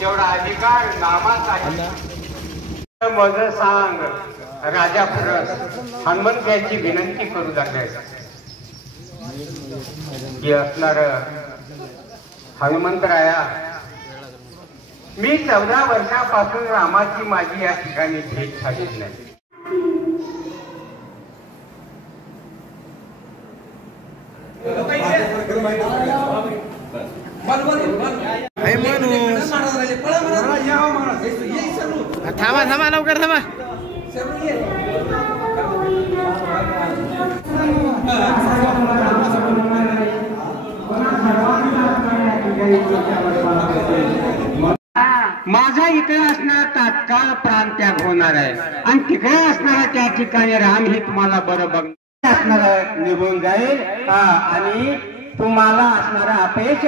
जेवढा अधिकार नामाचा मज सांग राजा पुरस हनुमंत यांची विनंती करू लागले की असणार हनुमंतराया मी 14 वर्षापासून रामाची माझी या ठिकाणी भेट झालीच नाही. थांबा थांबा लवकर थांबा. माझा इकडे असणारा तात्काळ प्रांत्याग होणार आहे आणि तिकडे असणारा त्या ठिकाणी राम ही तुम्हाला बरं बघ असणार निघून जाईल आणि तुम्हाला असणारा अपयश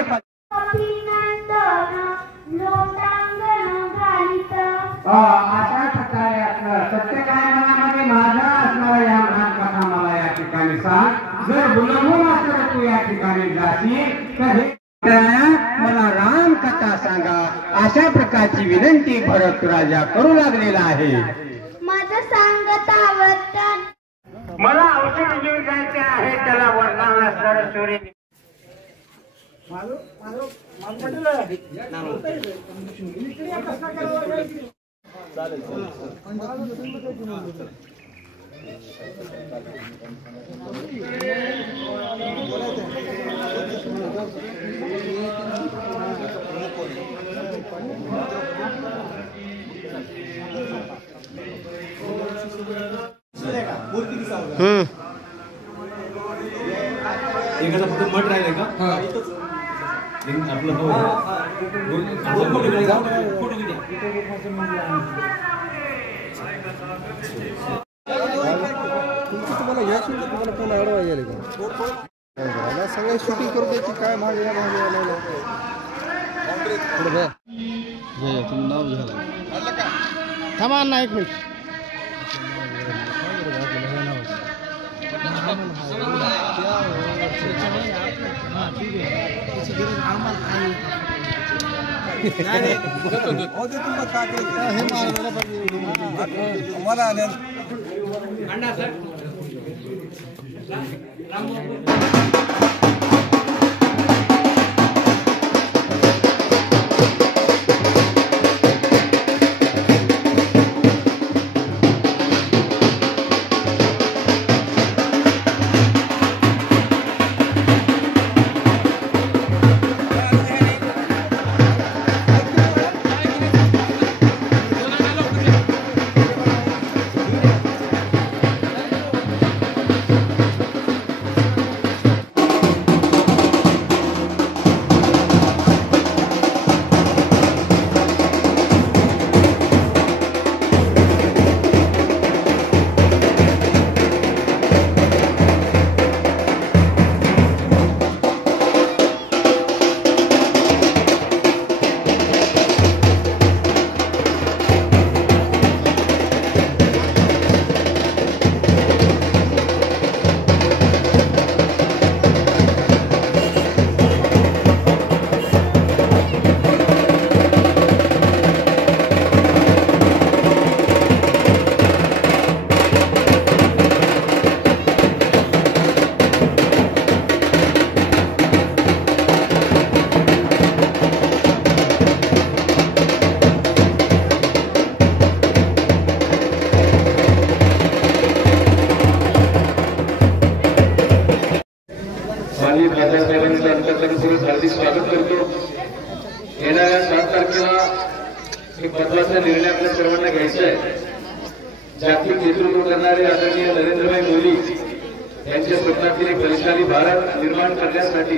अशा प्रकारे असणार सत्य काय मनामध्ये माझा असणारा या महान कथा मला या ठिकाणी सांग. जर बुलबुल असणार तू या ठिकाणी जाशील तर मला राम कथा सांगा अशा प्रकारची विनंती भरत राजा करू लागलेला आहे. माझं सांगत आवडतं मला औषध घेऊन जायचे आहे त्याला वरदान असणार सूर्य एखादा फक्त मठ राहिलाय का आपलं तुम्हाला या शूटिंग तुम्हाला कोण अडवा येईल का सगळ्या शूटिंग करू द्यायची काय मागे या तुम्ही नाव घ्यायला थांबा ना एक मिनिट. मला हार्दिक स्वागत करतो. येणाऱ्या 7 तारखेला एक महत्वाचा निर्णय आपल्या सर्वांना घ्यायचा आहे. जागतिक नेतृत्व करणारे आदरणीय नरेंद्रभाई मोदी त्यांच्या स्वप्नातील एक बलशाली भारत निर्माण करण्यासाठी,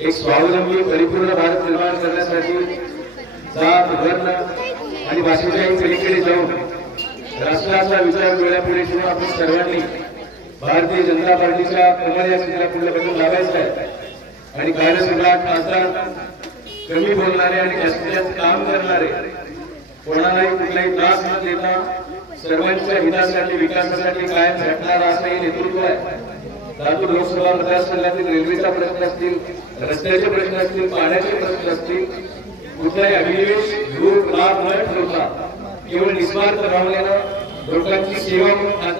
एक स्वावलंबी परिपूर्ण भारत निर्माण करण्यासाठी जात वर्ण आणि भाषेच्याही पलीकडे जाऊन राष्ट्राचा विचार डोळ्यापुढे ठेवून आपण सर्वांनी भारतीय जनता पार्टीच्या कमळ या चिन्हाला पुढे बटन लावायचं आहे आणि कार्यसम्राट खासदार कमी बोलणारे आणि जास्तीत जास्त काम करणारे, कोणालाही कुठलाही त्रास न देता सर्वांच्या हितासाठी विकासासाठी कायम झटणारा असं हे नेतृत्व आहे. लातूर लोकसभा मतदारसंघातील रेल्वेचा प्रश्न असतील, रस्त्याचे प्रश्न असतील, पाण्याचे प्रश्न असतील, कुठलाही अभिनिवेश लाभ न ठेवता केवळ निस्वार्थ भावनेनं लोकांची सेवा